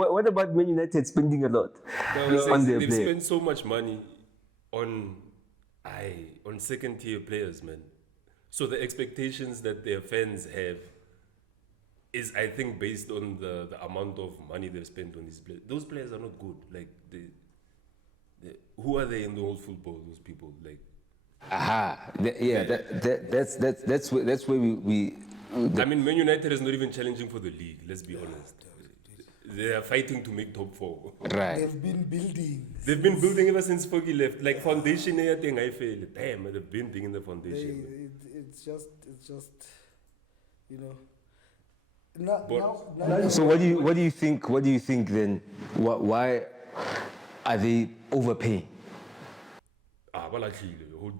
What about Man United spending a lot on their They've players? spent so much money on second tier players, man. So the expectations that their fans have is, I think, based on the amount of money they've spent on these players. Those players are not good. Like who are they in the whole football? Those people, like. That's where we I mean, Man United is not even challenging for the league. Let's be honest. They are fighting to make top 4. right. They've been building. They've been building ever since Foggy left. Like foundation, I think I failed. Damn, they've been digging the foundation. It's just, you know. So what do you think? What do you think then? Why are they overpaying? Well, actually, what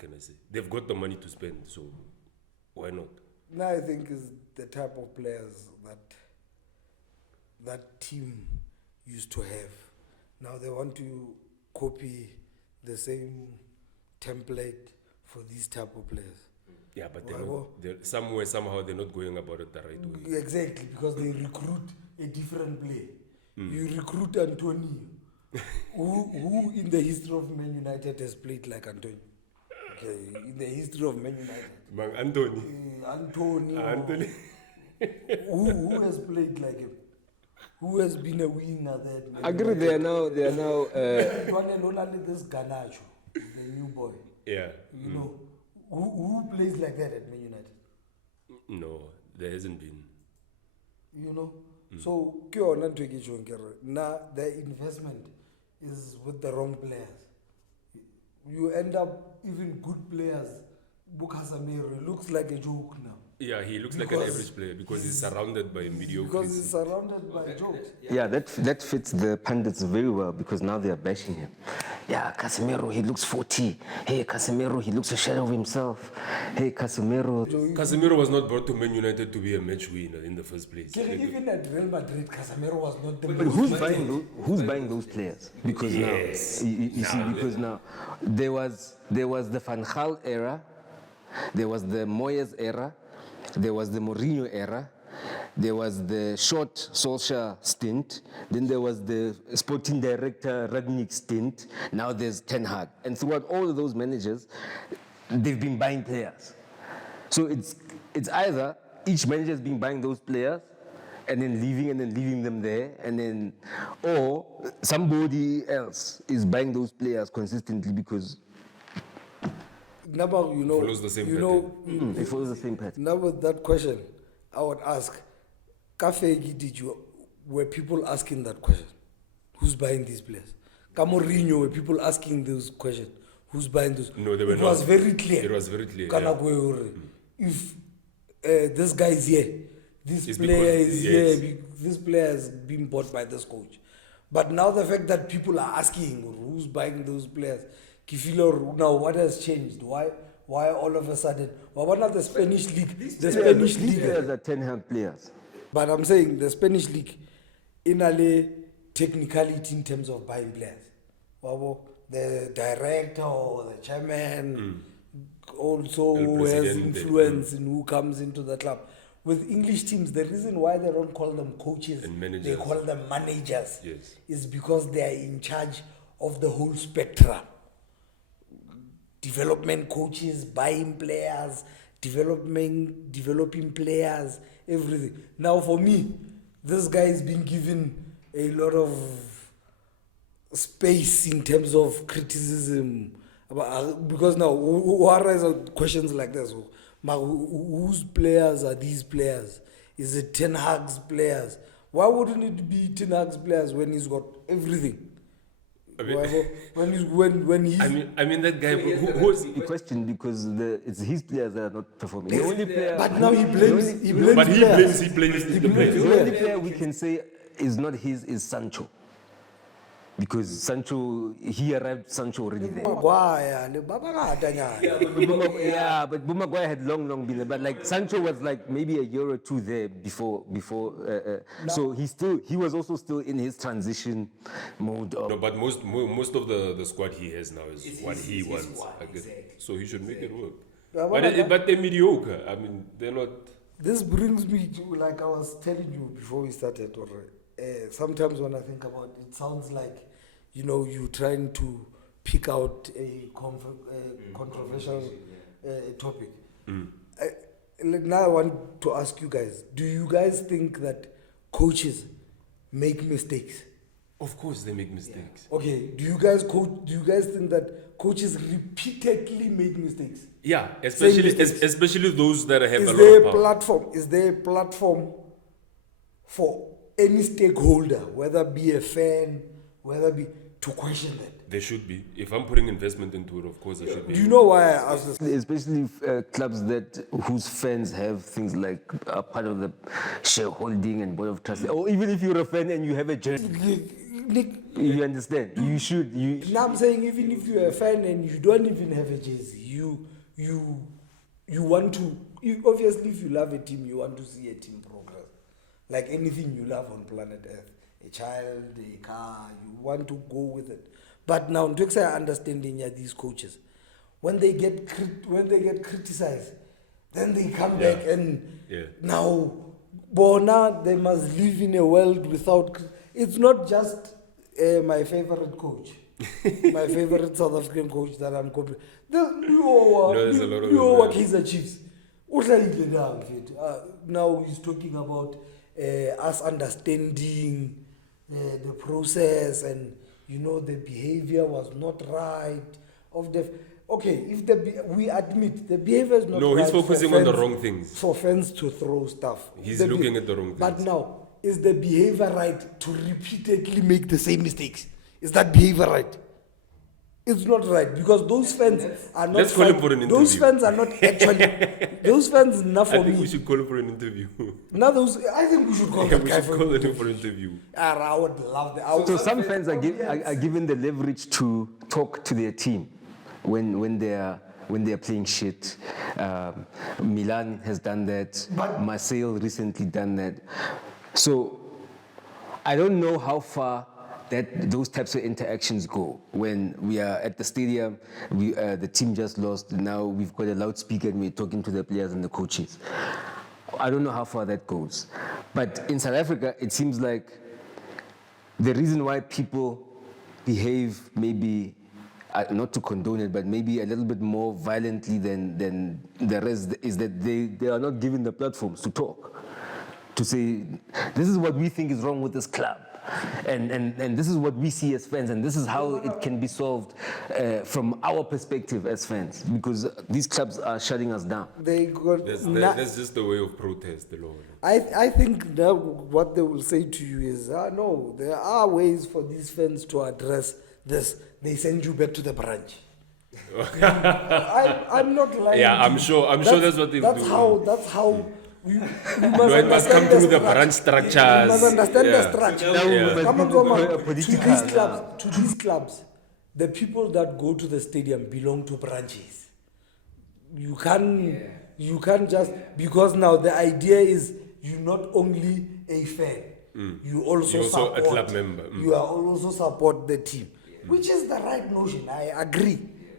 can I say? They've got the money to spend, so why not? Now I think is the type of players that team used to have. Now they want to copy the same template for these type of players. Yeah, but somehow they're not going about it the right way. Exactly, because they recruit a different player. You recruit Antonio, who in the history of Man United has played like Antonio. Okay, in the history of Man United. Antonio. Who has played like him? Who has been a winner there? I agree. They are now. This Ganacho, the new boy. Yeah. You know, who plays like that at Man United? No, there hasn't been. You know, so now the investment is with the wrong players. You end up even good players. Bukasamiro looks like a joke now. Yeah, he looks like an average player because he's surrounded by mediocrity. Because he's surrounded by jokes. Yeah, that fits the pundits very well because now they are bashing him. Yeah, Casemiro, he looks 40. Hey, Casemiro, he looks a shadow of himself. Hey, Casemiro. Casemiro was not brought to Man United to be a match winner in the first place. Even at Real Madrid, Casemiro was not the But who's buying those players? Because now, you see, because now there was the Van Gaal era, there was the Moyes era, there was the Mourinho era, there was the short Solskjaer stint, then there was the sporting director Ragnick stint, now there's Ten Hag. And throughout all of those managers, they've been buying players. So it's either each manager has been buying those players and then leaving them there, and then, or somebody else is buying those players consistently because follows the same pattern. it follows the same pattern. Now with that question, I would ask, were people asking that question? Who's buying these players? Mourinho, were people asking those questions? Who's buying those? No, they were not. It was very clear. It was very clear. If this guy is here, this player is here, this player has been bought by this coach. But now the fact that people are asking who's buying those players, Kifilo, now what has changed? Why all of a sudden? Well, what about the Spanish league? The Spanish league. Players are 10 hand players. But I'm saying the Spanish league, in a technicality in terms of buying players. The director or the chairman also has influence in who comes into the club. With English teams, the reason why they don't call them coaches, they call them managers, is because they are in charge of the whole spectrum. Development coaches, buying players, developing players, everything. Now for me, this guy is being given a lot of space in terms of criticism. Because now, who arise questions like this? Whose players are these players? Is it Ten Hag's players? Why wouldn't it be Ten Hag's players when he's got everything? When he's I mean that guy who was. The question because it's his players that are not performing. The only player, but now he blames But he players. blames the blames players. the only player we can say is not his is Sancho. Because Sancho, he arrived Sancho already there. Maguire, le ba bangata nyana. Yeah, but Maguire had long been there. But like Sancho was like maybe a year or two there before. So he was also still in his transition mode. No, but most of the squad he has now is what he wants. I guess. So he should make it work. But they're mediocre. I mean, they're not. This brings me to, like I was telling you before we started, or sometimes when I think about it, it sounds like, you trying to pick out a controversial topic. Now I want to ask you guys, do you guys think that coaches make mistakes? Of course, they make mistakes. Okay, do you guys think that coaches repeatedly make mistakes? Yeah, especially those that have Is a there lot a of power. platform? Is there a platform for any stakeholder, whether be a fan, whether be to question that? There should be. If I'm putting investment into it, of course I should be. Do you know why I ask this? Especially clubs whose fans have things like a part of the shareholding and board of trustees, or even if you're a fan and you have a jersey, you understand. You should. Now I'm saying even if you're a fan and you don't even have a jersey, you want to. Obviously, if you love a team, you want to see a team progress. Like anything you love on planet Earth, a child, a car, you want to go with it. But now, I understanding these coaches, when they get criticized, then they come back and now, Bona, they must live in a world without. It's not just my favorite coach, my favorite South African coach that I'm comparing. There's a lot of Kaizer Chiefs. Now he's talking about us understanding the process and the behavior was not right of the. Okay, if we admit the behavior is not right. No, he's focusing on the wrong things. For fans to throw stuff. He's looking at the wrong things. But now, is the behavior right to repeatedly make the same mistakes? Is that behavior right? It's not right because those fans are not. Let's call him for an interview. Those fans are not actually. Those fans enough for I think me. we should call him for an interview. Now I think we should call that We guy should for call an him for an interview. I would love that. So some fans are given the leverage to talk to their team when they are playing shit. Milan has done that. Marseille recently done that. So I don't know how far those types of interactions go. When we are at the stadium, the team just lost. Now we've got a loudspeaker and we're talking to the players and the coaches. I don't know how far that goes. But in South Africa, it seems like the reason why people behave maybe, not to condone it, but maybe a little bit more violently than the rest is that they are not given the platforms to talk, to say, this is what we think is wrong with this club. And this is what we see as fans, and this is how it can be solved from our perspective as fans, because these clubs are shutting us down. That's just the way of protest, the law. I think now what they will say to you is, no, there are ways for these fans to address this. They send you back to the branch. I'm not lying. Yeah, I'm sure that's what they do. That's how. You it must come through the branch structures. You must understand the structure. Yeah. To these clubs, the people that go to the stadium belong to branches. You can't just, because now the idea is you're not only a fan, you also support, a club member. You are also support the team, which is the right notion. I agree.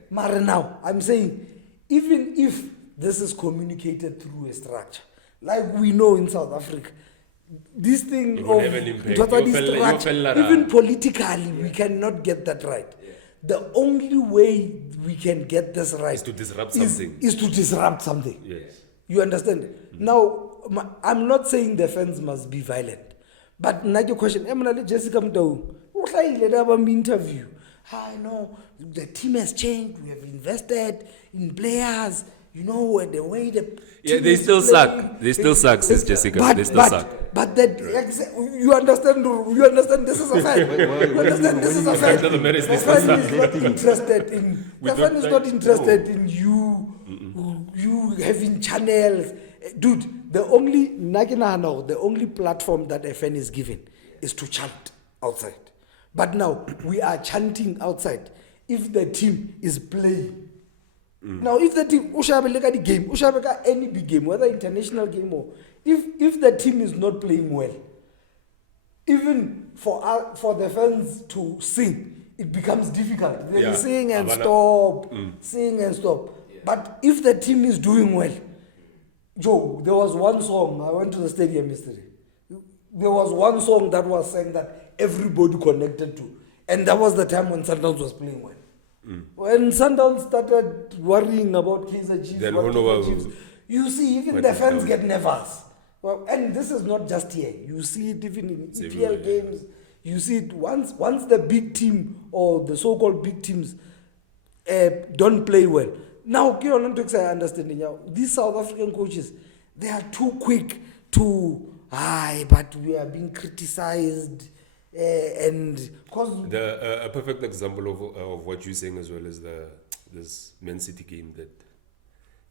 But now I'm saying, even if this is communicated through a structure, like we know in South Africa, this thing of even politically, we cannot get that right. The only way we can get this right is to disrupt something. Is to disrupt something. Yes. You understand? Now, I'm not saying the fans must be violent, but now your question, Jessica Mtau, interview. I know the team has changed. We have invested in players. you know, the way the Yeah, team they is still playing, suck. They still suck, sis Jessica. They still suck. But that, you understand? You understand? This is a fact. You understand? This is a fact. Doesn't matter, The it's fan still is not interested in. The fan is not interested in you having channels, dude. The only platform that a fan is given is to chant outside. But now we are chanting outside. If the team is playing. Now, if the team, the game, any big game, whether international game or, if the team is not playing well, even for the fans to sing, it becomes difficult. They sing and stop, sing and stop. Yeah. But if the team is doing well, Joe, there was one song, I went to the stadium yesterday. There was one song that was sang that everybody connected to. And that was the time when Sundowns was playing well. When Sundowns started worrying about Kaizer Chiefs, you see even the fans get nervous. Well, and this is not just here. You see it even in EPL games. You see it once the big team or the so-called big teams don't play well. Now, I understand now. These South African coaches, they are too quick to, but we are being criticized. And cause a perfect example of what you're saying as well is this Man City game that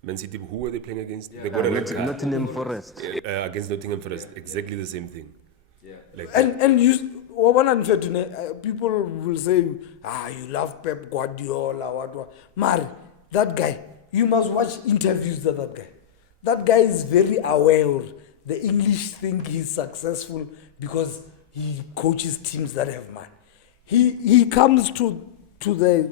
Man City, who were they playing against? They got Nottingham Forest. Against Nottingham Forest, exactly the same thing. Yeah. Like and you, one unfair to people will say, you love Pep Guardiola, what. Mari, that guy, you must watch interviews of that guy. That guy is very aware. The English think he's successful because he coaches teams that have money. He comes to the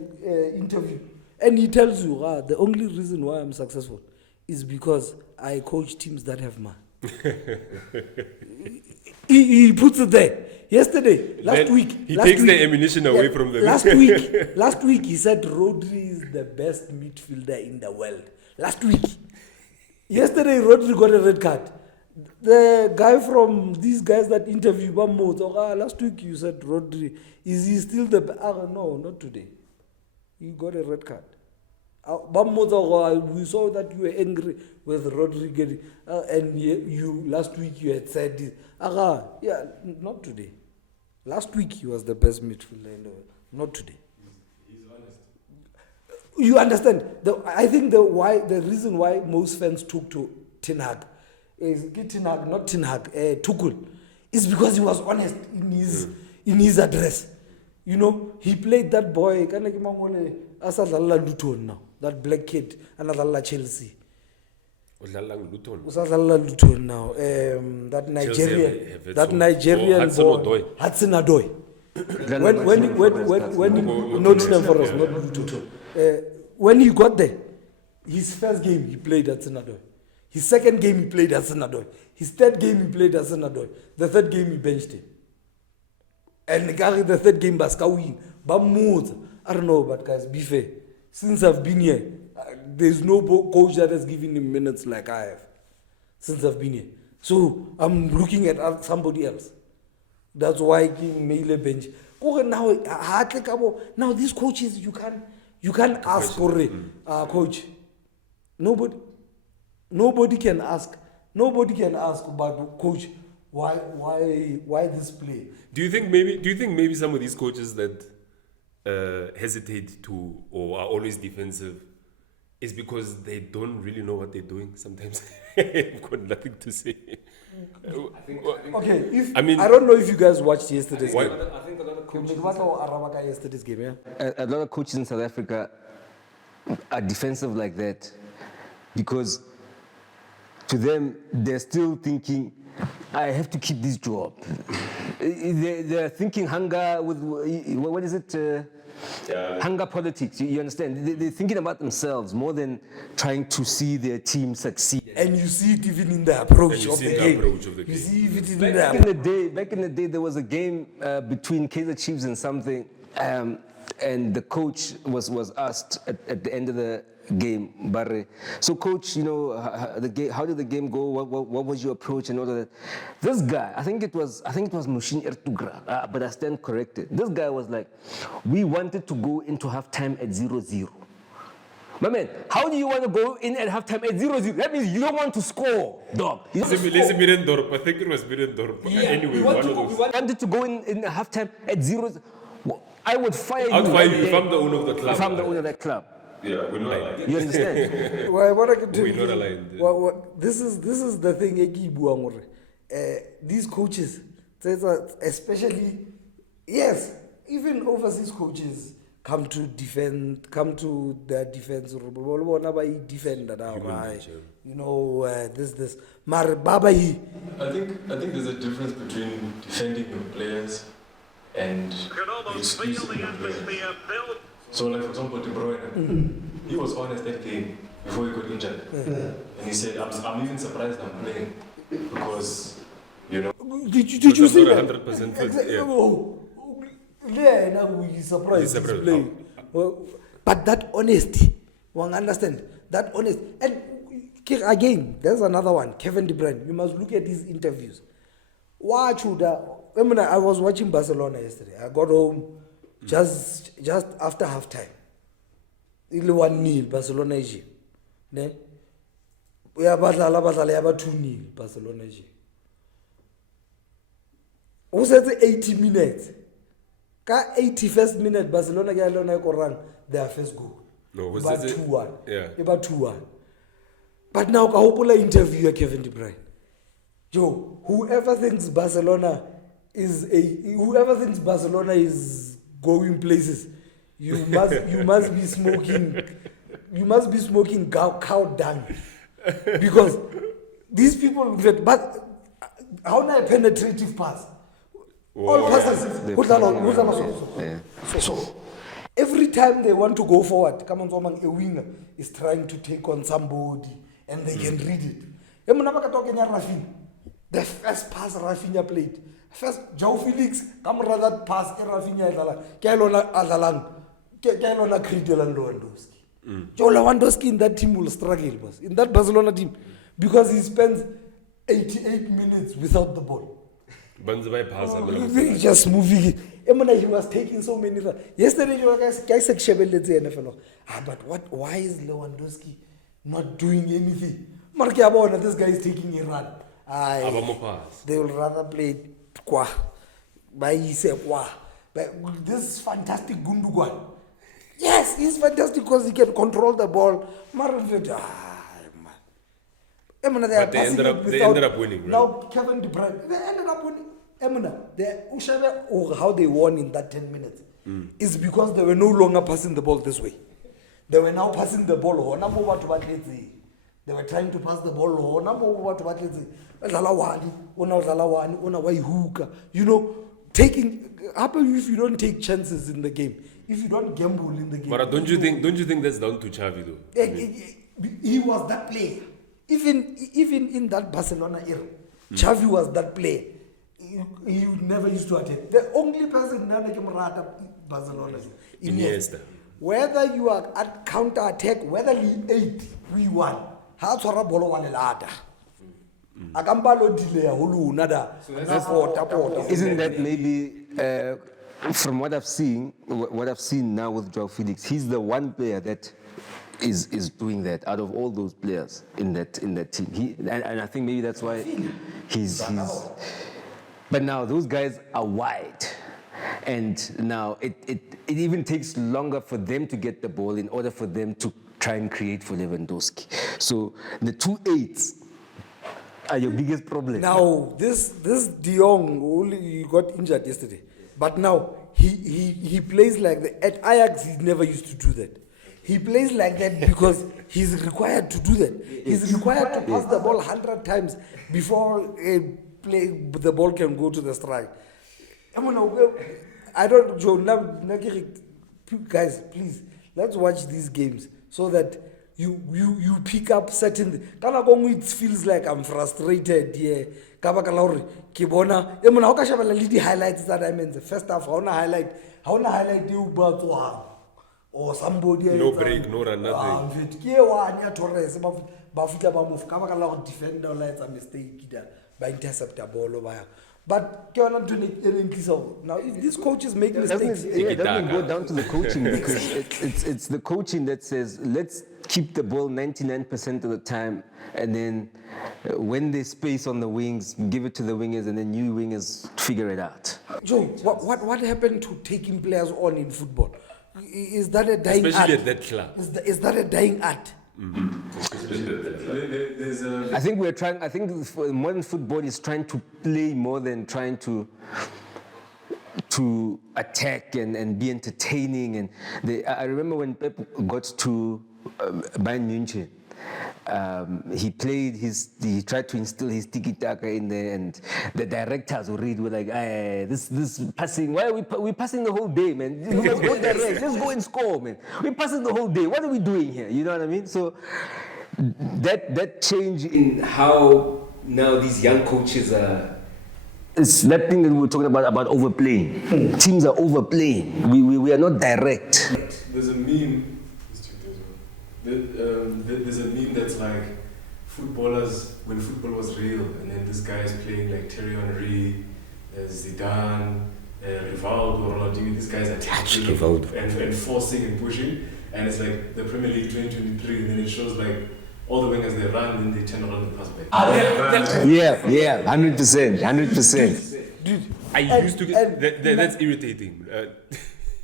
interview and he tells you, the only reason why I'm successful is because I coach teams that have money. he puts it there. Yesterday, last week. He takes the ammunition away from them. Last week he said Rodri is the best midfielder in the world. Last week. Yesterday, Rodri got a red card. The guy from these guys that interview Bammo, last week you said Rodri, is he still the no, not today. He got a red card. Bammo, we saw that you were angry with Rodri getting, and you last week you had said this. Yeah, not today. Last week he was the best midfielder in the world. Not today. He's honest. You understand? I think the reason why most fans took to Ten Hag is not Ten Hag, Tuchel, is because he was honest in his address. You know, he played that boy, Luton now, that black kid, another Chelsea. Luton now, that Nigerian boy, Hudson-Odoi. When Nottingham Forest, not Luton. When he got there, his first game he played Hudson-Odoi. His second game he played Hudson-Odoi. His third game he played Hudson-Odoi. The third game he benched him. And the third game Baska win. I don't know, but guys, be fair. Since I've been here, there's no coach that has given him minutes like I have. Since I've been here. So I'm looking at somebody else. That's why King Mele bench. Now these coaches you can't ask for a coach. Nobody can ask about coach why this play. Do you think maybe some of these coaches that hesitate to or are always defensive is because they don't really know what they're doing sometimes? I've got nothing to say. Okay, I don't know if you guys watched yesterday's game. I think a lot of coaches yesterday's game, yeah. A lot of coaches in South Africa are defensive like that because to them they're still thinking, I have to keep this job. They're thinking hunger with what is it? Hunger politics. You understand? They're thinking about themselves more than trying to see their team succeed. And you see it even in the approach of the game. You see it in Back in the day, there was a game between Kaizer Chiefs and something, and the coach was asked at the end of the game, Barre. So, coach, you know, how did the game go? What was your approach and all of that? This guy, I think it was Mushin Ertugra, but I stand corrected. This guy was like, we wanted to go into halftime at 0-0. My man, how do you want to go in at halftime at 0-0? That means you don't want to score, dog. You don't I think it was Mirendorp. Anyway, one of those. wanted to go in halftime at 0-0. I would fire you. I'd fire you right if I'm there. the owner of the club. If I'm the owner of that club. Yeah, we're not aligned. You understand? Well, what I can tell We're you, not aligned. this is the thing. These coaches, especially, yes, even overseas coaches come to their defense. Defend that, you know, this. Mar Baba I think there's a difference between defending your players and excusing your players. So, like for example, De Bruyne, he was honest that game before he got injured, and he said, "I'm even surprised I'm playing because, you know." Did you see that? 100% fit, Exactly. yeah. Yeah, now he's surprised he's playing. Well, but that honesty, one understand that honest. And again, there's another one, Kevin De Bruyne. You must look at his interviews. Watch I was watching Barcelona yesterday. I got home just after halftime. 1-0 Barcelona is ne. We are 2-0 Barcelona is. Who said 80 minutes? Ka 81st minute Barcelona ke alona ko rang their first goal. No, was about it? 2-1. Yeah. About 2-1. But now ka hopola interview ya Kevin De Bruyne. Joe, whoever thinks Barcelona is going places, you must be smoking cow dung. Because these people but how na a penetrative pass? All passes. So every time they want to go forward, come on, a winger is trying to take on somebody and they can read it. The first pass Rafinha played. First, João Felix, come rather that pass Rafinha Kelona Azalan, Kelona Kridelan Lewandowski. Joe Lewandowski in that team will struggle, boss. In that Barcelona team, because he spends 88 minutes without the ball. He's just moving it. He was taking so many. Yesterday, guys said NFL. But why is Lewandowski not doing anything? This guy is taking a run. They will rather play Kwa. But this fantastic Gundogan. Yes, he's fantastic because he can control the ball. But they ended up winning, right? Now Kevin De Bruyne, they ended up winning. How they won in that 10 minutes is because they were no longer passing the ball this way. They were now passing the ball. They were trying to pass the ball. You know, taking happen if you don't take chances in the game, if you don't gamble in the game. But don't you think that's down to Xavi though? He was that player. Even in that Barcelona era, Xavi was that player. He never used to attack. The only person in Barcelona is Iniesta. Whether you are at counter attack, whether he 8-3-1, how to bolo one lada. Akambalo delay hulu nada. Isn't that maybe from what I've seen now with João Felix, he's the one player that is doing that out of all those players in that team. And I think maybe that's why he's. But now those guys are wide, and now it even takes longer for them to get the ball in order for them to try and create for Lewandowski. So the 2 8s are your biggest problem. Now this De Jong only got injured yesterday, but now he plays like that. At Ajax he never used to do that. He plays like that because he's required to do that. He's required to pass the ball 100 times before the ball can go to the strike. I don't, Joe, guys, please, let's watch these games so that you pick up certain. It feels like I'm frustrated here. Kibona, how can I lead the highlights that I mean? The first half, how na highlight you but or somebody. No break, no run, nothing. Defender lights a mistake by intercept the ball over. But now if these coaches make mistakes, it doesn't go down to the coaching because it's the coaching that says let's keep the ball 99% of the time, and then when there's space on the wings, give it to the wingers, and then new wingers figure it out. Joe, what happened to taking players on in football? Is that a dying Especially art? at that club. Is that a dying art? There's a I think we're trying. I think modern football is trying to play more than trying to attack and be entertaining. And I remember when Pep got to Bayern Munich. He tried to instill his tiki-taka in there, and the directors already were like, this passing, why are we passing the whole day, man? We must go direct, let's go and score, man. We're passing the whole day, what are we doing here? You know what I mean? So that change in how now these young coaches are, it's that thing that we were talking about overplaying. Teams are overplaying. We are not direct. There's a meme. There's a meme that's like footballers when football was real, and then this guy is playing like Thierry Henry, Zidane, Rivaldo, Ronaldinho. These guys are tackling and forcing and pushing, and it's like the Premier League 2023, and then it shows like all the wingers they run, and then they turn around and pass back. Yeah, 100%. Dude, I used to get that's irritating.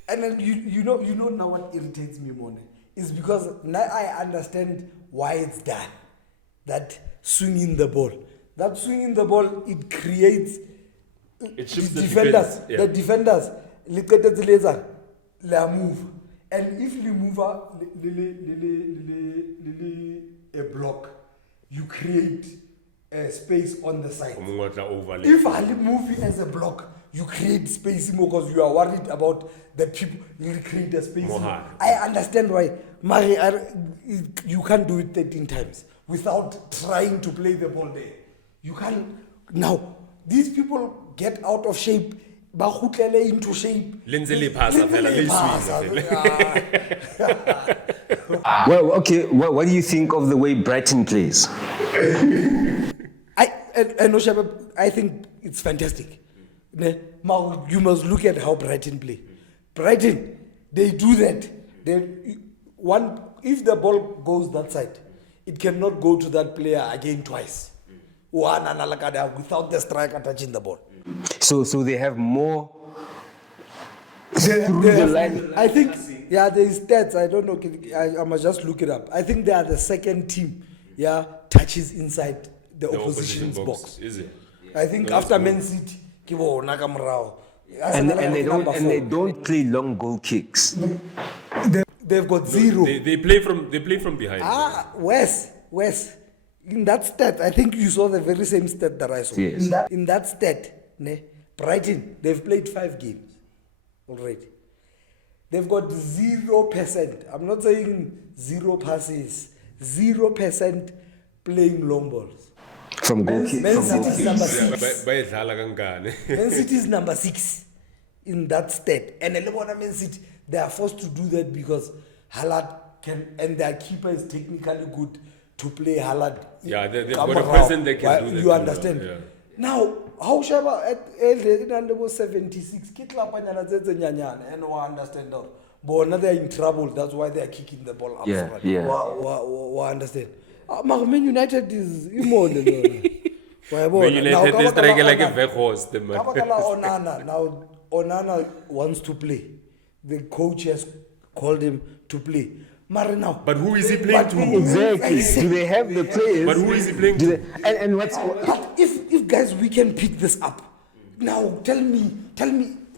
And then you know now what irritates me more is because now I understand why it's done. That swinging the ball. That swinging the ball, it creates It shifts the the defenders. defense, yeah. The defenders, look at the laser, they move. And if you move a block, you create a space on the side. If I move as a block, you create space more because you are worried about the people. You create a space. I understand why. You can't do it 13 times without trying to play the ball there. You can't. Now, these people get out of shape, into shape. Well, okay. What do you think of the way Brighton plays? I think it's fantastic. Now, you must look at how Brighton play. Brighton, they do that. If the ball goes that side, it cannot go to that player again twice. Without the striker touching the ball. So they have more through the line. I think, there's stats. I don't know. I must just look it up. I think they are the second team, touches inside the opposition's box. Is it? I think after Man City, And they don't play long goal kicks. They've got zero. They play from behind. Wes. In that stat, I think you saw the very same stat that I saw. Yes. In that stat, Brighton, they've played 5 games already. They've got 0%. I'm not saying 0 passes, 0% playing long balls. From goalkeeping. Man City is number 6. Man Man City is number 6 in that stat. And Man City, they are forced to do that because Haaland can, and their keeper is technically good to play Haaland. They've got a person that can do that. You understand? Yeah. Now, how Shaba at under 76, and I understand that. But now they're in trouble. That's why they're kicking the ball up. I understand. Man United is immoral. Man United is trying like a big horse. Now, Onana wants to play. The coach has called him to play. But who is he playing to? Exactly. Do they have the players? But who is he playing to? And what's if guys, we can pick this up. Now tell me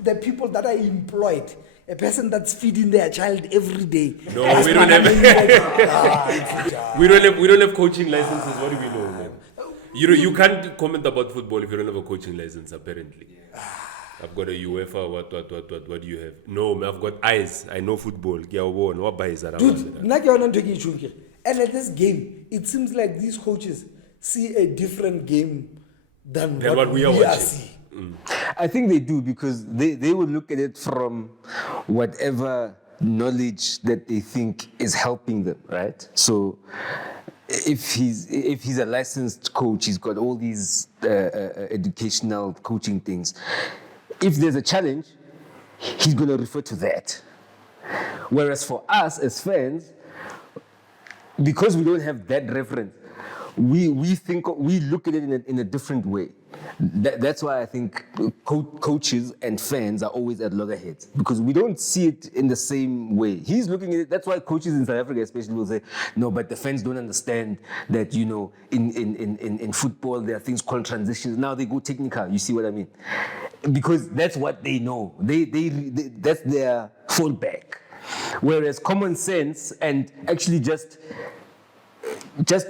the people that are employed. A person that's feeding their child every day. No, we don't have. we don't have coaching licenses. What do we know, man? You can't comment about football if you don't have a coaching license. Apparently, I've got a UEFA. What do you have? No, I've got eyes. I know football. Dude, and at this game, it seems like these coaches see a different game than what we are watching. I think they do because they will look at it from whatever knowledge that they think is helping them, right? So if he's a licensed coach, he's got all these educational coaching things. If there's a challenge, he's going to refer to that. Whereas for us as fans, because we don't have that reference, we look at it in a different way. That's why I think coaches and fans are always at loggerheads, because we don't see it in the same way. He's looking at it. That's why coaches in South Africa especially will say, no, but the fans don't understand that, you know, in football there are things called transitions. Now they go technical. You see what I mean? Because that's what they know. They that's their fallback. Whereas common sense and actually just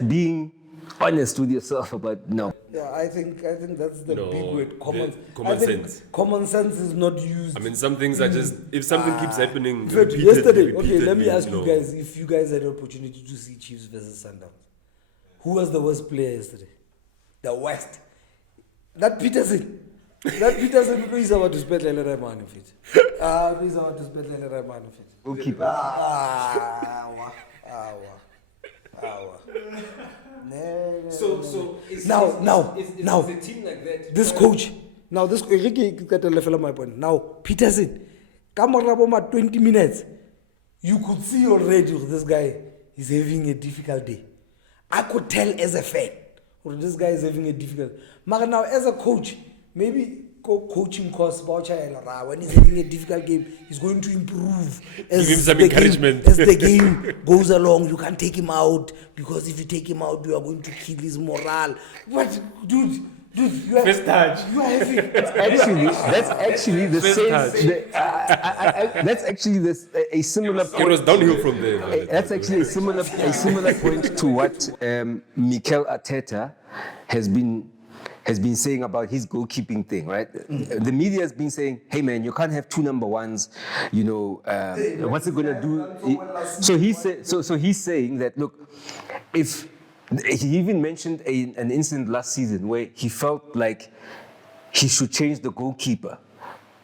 being honest with yourself about no. Yeah, I think that's the big word. Common sense. Common sense is not used. I mean, some things are just, if something keeps happening Yesterday, okay, let me repeatedly, ask you no. guys, if you guys had the opportunity to see Chiefs versus Sundowns, who was the worst player yesterday? The worst. That Peterson, please about to spend a little money of it. Please about to spend a little money of it. Goalkeeper. So Now, it's a team like that. this coach, now this Ricky got a level of my point. Now Peterson, come on, 20 minutes. You could see already this guy is having a difficult day. I could tell as a fan, this guy is having a difficult. But now as a coach, maybe coaching course when he's having a difficult game, he's going to improve as Give him some the encouragement. As the game goes along, you can't take him out, because if you take him out, you are going to kill his morale. But dude, you are, First touch. You are having That's actually the First same. touch. That's actually a similar It point. was downhill from there. man. That's actually a similar point to what Mikel Arteta has been saying about his goalkeeping thing, right? The media has been saying, hey man, you can't have two number ones, you know, what's it gonna do? So he's saying that, look, if he even mentioned an incident last season where he felt like he should change the goalkeeper,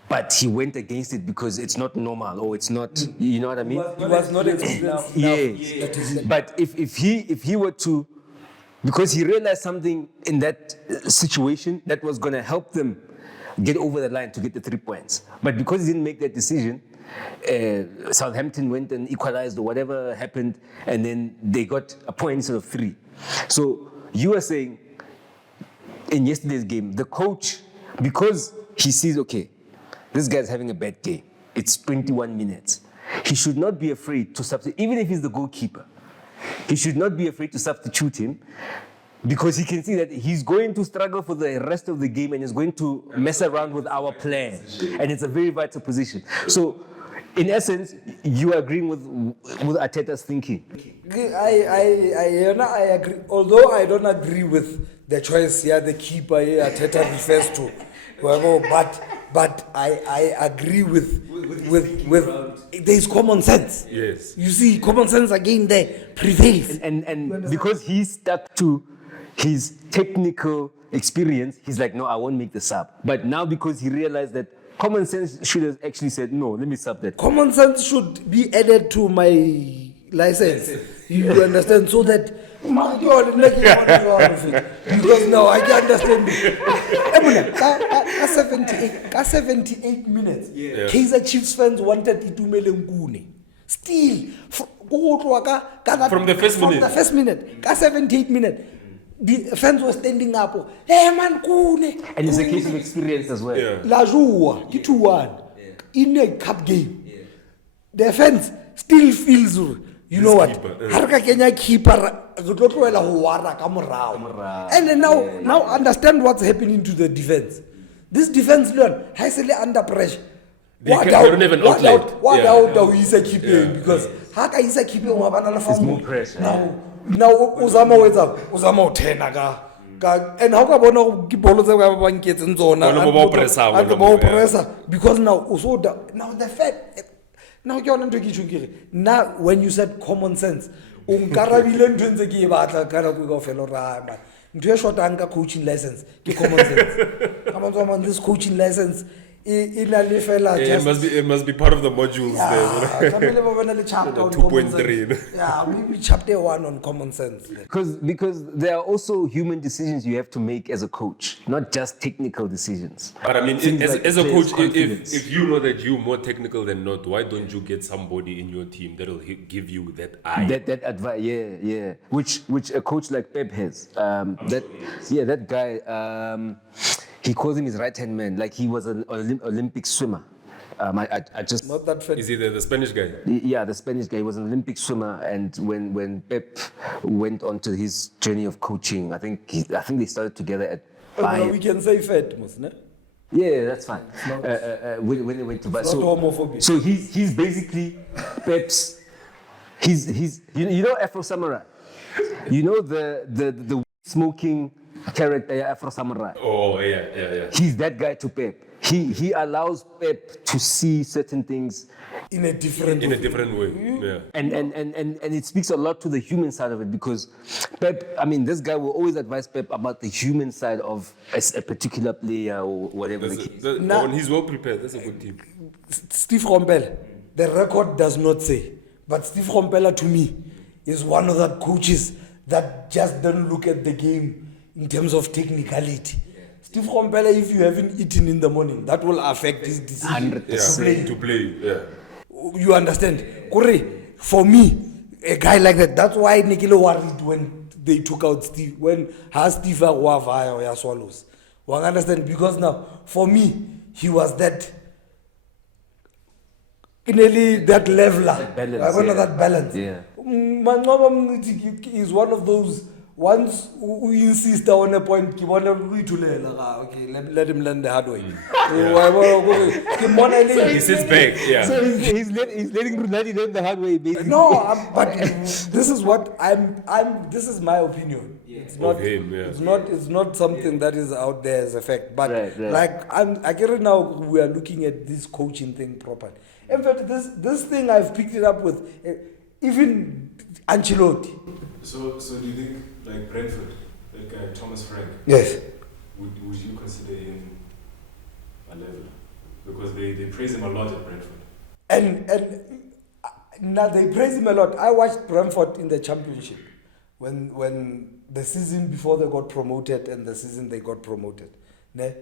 but he went against it because it's not normal, or it's not, you know what I mean? He was not experienced. Yes. But if he were to, because he realized something in that situation that was going to help them get over the line to get the 3 points. But because he didn't make that decision, Southampton went and equalized or whatever happened, and then they got a point instead of 3. So you were saying in yesterday's game, the coach, because he sees, okay, this guy's having a bad game, it's 21 minutes, he should not be afraid to substitute, even if he's the goalkeeper. He should not be afraid to substitute him, because he can see that he's going to struggle for the rest of the game and is going to mess around with our plan. And it's a very vital position. So, in essence, you are agreeing with Arteta's thinking. I agree. Although I don't agree with the choice here, the keeper Arteta refers to. But I agree with there's common sense. Yes. You see, common sense again there prevails. And because he's stuck to his technical experience, he's like, no, I won't make the sub. But now because he realized that common sense should have actually said, no, let me sub that. Common sense should be added to my license. You understand? So that because now I can understand. 78 minutes. Yeah. Kaizer Chiefs fans wanted Itumele Nkune. Still, From the first minute. The first minute, 78 minutes. The fans were standing up. Hey man, Kune. And it's a case of experience as well. Yeah. La Joua, 2-1 in a cup game. The fans still feels, you know what? Harka Kenya keeper, and then now understand what's happening to the defense. This defense learn hastily under pressure. They don't have an outlet. What Yeah. out is a keeping, because Haka is a keeping It's more pressure. Now Uzama wets up, Uzama 10 and how come no ball one gets in zone because now the fact now when you said common sense coaching license common sense. This coaching license It must be part of the modules there. chapter on 2.3. Yeah, maybe chapter 1 on common sense. Because there are also human decisions you have to make as a coach, not just technical decisions. But I mean, Things like as a players' coach, confidence. if you know that you're more technical than not, why don't you get somebody in your team that'll give you that eye? That advice, yeah, which a coach like Pep has. That guy. He calls him his right-hand man, like he was an Olympic swimmer. I just Not that fit. Is he the Spanish guy? Yeah, the Spanish guy. He was an Olympic swimmer, and when Pep went on to his journey of coaching, I think they started together at Bayern. We can say fat, ne? Yeah, that's fine. When they went to Bayern, not homophobic. so he's basically Pep's. He's you know Afro Samurai, you know the smoking character Afro Samurai. Oh yeah. He's that guy to Pep. He allows Pep to see certain things in a different way. Yeah. and it speaks a lot to the human side of it, because Pep, I mean, this guy will always advise Pep about the human side of a particular player or whatever the case. When he's well prepared, that's a good team. Steve Rompela, the record does not say, but Steve Rompela to me is one of the coaches that just don't look at the game in terms of technicality. Steve Rompela, if you haven't eaten in the morning, that will affect his decision 100%. To play. Yeah. You understand? Kore, for me, a guy like that, that's why Nikilo worried when they took out Steve, when Steve Wavaya or Swallows. You understand? Because now, for me, he was that nearly that leveler. That balance. Yeah. He's one of those. Once we insist on a point, okay, let him learn the hard way. He sits back. Yeah. So he's letting Ronaldo learn the hard way, basically. No, but this is what I'm. This is my opinion. It's not. him, yeah. It's not something that is out there as a fact. But Right. like I get it now. We are looking at this coaching thing properly. In fact, this thing I've picked it up with even Ancelotti. So do you think, like Brentford, that guy Thomas Frank, Yes. would you consider him a leveler? Because they praise him a lot at Brentford. And now they praise him a lot. I watched Brentford in the Championship when the season before they got promoted and the season they got promoted. Ne?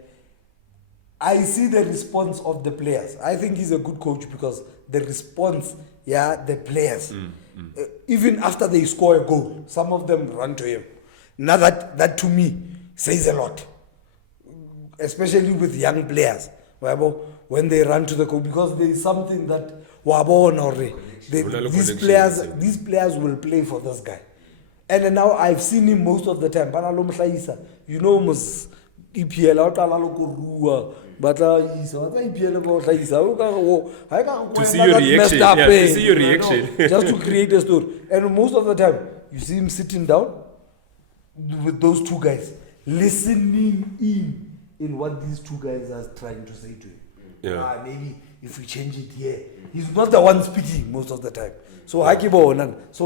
I see the response of the players. I think he's a good coach because the response, the players, even after they score a goal, some of them run to him. Now that to me says a lot, especially with young players. When they run to the goal, because there is something that these players will play for this guy. And now I've seen him most of the time. You know, EPL To see your reaction. To see your reaction. Just to create a story. And most of the time, you see him sitting down with those two guys, listening in what these two guys are trying to say to him. Yeah. Maybe if we change it here. He's not the one speaking most of the time. So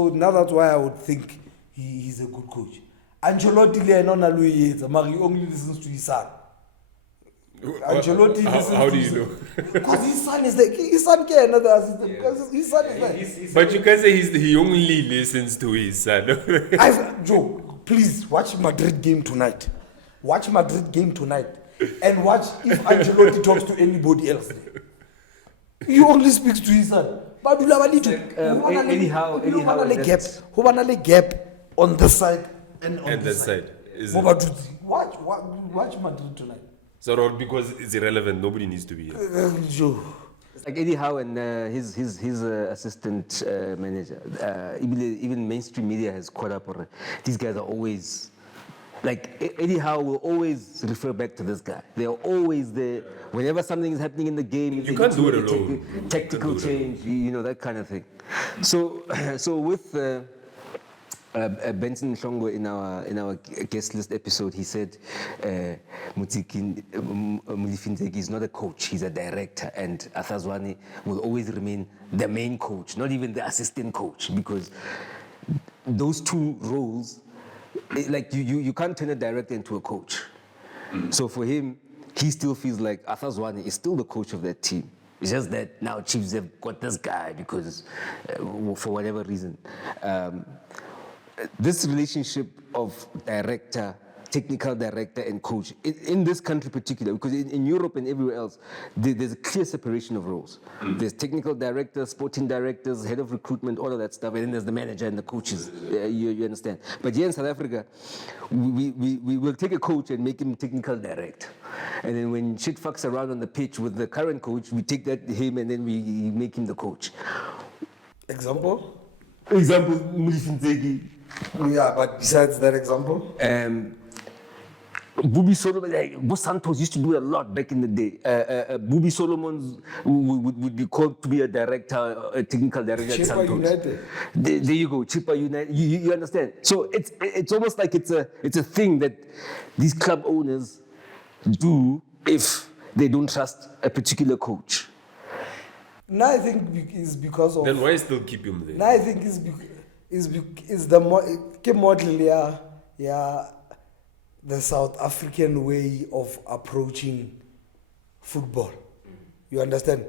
now that's why I would think he's a good coach. Ancelotti he only listens to his son. Ancelotti listens how to do his you know? Because his son is there. His son can another assistant. Because his son is there. But you can't say he only listens to his son. Joe, please watch Madrid game tonight. Watch Madrid game tonight. And watch if Ancelotti talks to anybody else there. He only speaks to his son. But anyhow, gap on this side and on And this that side. side. Watch Madrid tonight. So because it's irrelevant, nobody needs to be here. Joe. Like Eddie Howe and his assistant manager, even mainstream media has caught up on it. These guys are always, like Eddie Howe will always refer back to this guy. They are always there. Whenever something is happening in the game, You can't do it alone. Tactical change, that kind of thing. So with Benson Nhlongo in our guest list episode, he said Mulifinteki is not a coach, he's a director, and Athazwane will always remain the main coach, not even the assistant coach, because those two roles, like you can't turn a director into a coach. So for him, he still feels like Arthur Zwane is still the coach of that team. It's just that now Chiefs have got this guy because, for whatever reason. This relationship of technical director and coach, in this country particular, because in Europe and everywhere else, there's a clear separation of roles. There's technical directors, sporting directors, head of recruitment, all of that stuff, and then there's the manager and the coaches. You understand? But here in South Africa, we will take a coach and make him technical director. And then when shit fucks around on the pitch with the current coach, we take him and then we make him the coach. Example, Mulifinzeki. yeah, but besides that example, Bubi Solomon, like, Santos used to do a lot back in the day. Bubi Solomon would be called to be a director, a technical director at Chippa Santos. United. There you go, Chippa United. You understand? So it's almost like it's a thing that these club owners do if they don't trust a particular coach. Now I think it's because of. Then why still keep him there? Now I think it's the model, yeah, the South African way of approaching football. You understand?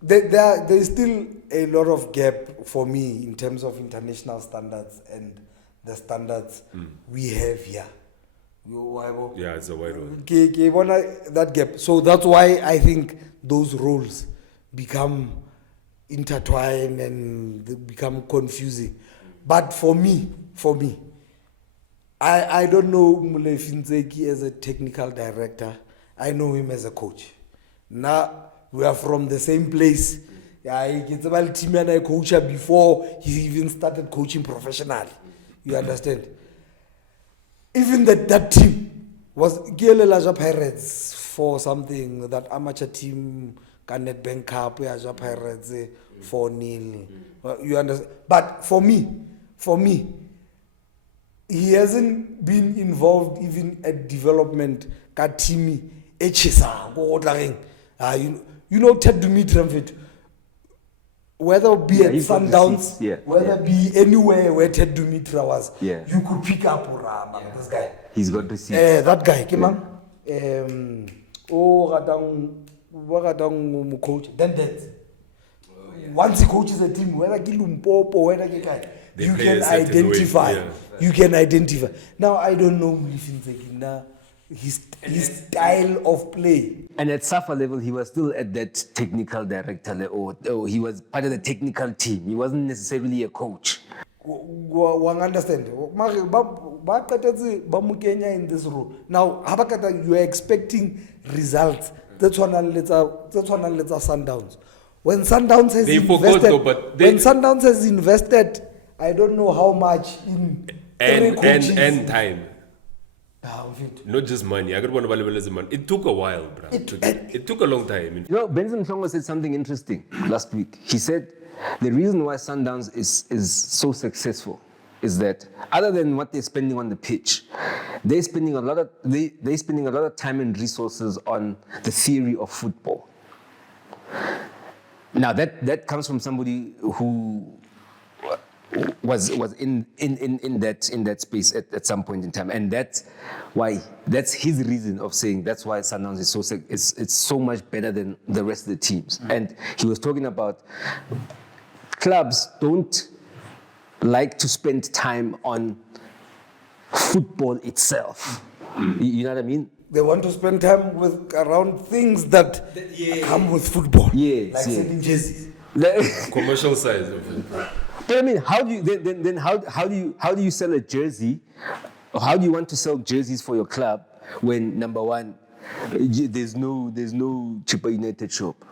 There is still a lot of gap for me in terms of international standards and the standards we have here. Yeah, it's a wide one. That gap. So that's why I think those roles become intertwined and they become confusing. But for me, I don't know Mulefinzeki as a technical director. I know him as a coach. Now we are from the same place. I get about team and I coach her before he even started coaching professionally. You understand? Even that team was Gielelaja Pirates for something, that amateur team, Canet Bank Cup, Aja Pirates 4-0. You understand? But for me, he hasn't been involved even at development. Katimi, Echisa, you know Ted Dumitrovit. Whether it be at Sundowns, whether it be anywhere where Ted Dumitra was, you could pick up this guy. He's got the seat. That guy, Kimam. Coach. Then that. Once he coaches a team, whether Kilumpopo, whether you can identify. Yeah. You can identify. Now I don't know his style of play. And at SAFA level, he was still at that technical director level, or he was part of the technical team. He wasn't necessarily a coach. One understand. In this role. Now, you are expecting results. That's one let's Sundowns. When Sundowns has Sundowns has invested, I don't know how much in and time. Not just money. I got one of money. It took a while, bro. It took a long time. You know, Benson Mhlongo said something interesting last week. He said the reason why Sundowns is so successful is that other than what they're spending on the pitch, they're spending a lot of time and resources on the theory of football. Now that comes from somebody who was in that space at some point in time, and that's his reason of saying that's why Sundowns is so much better than the rest of the teams. And he was talking about clubs don't like to spend time on football itself. You know what I mean? They want to spend time around things that come with football. Yes, like selling jerseys. Commercial size of it. But I mean, how do you sell a jersey? Or how do you want to sell jerseys for your club when number one, there's no Chippa United shop?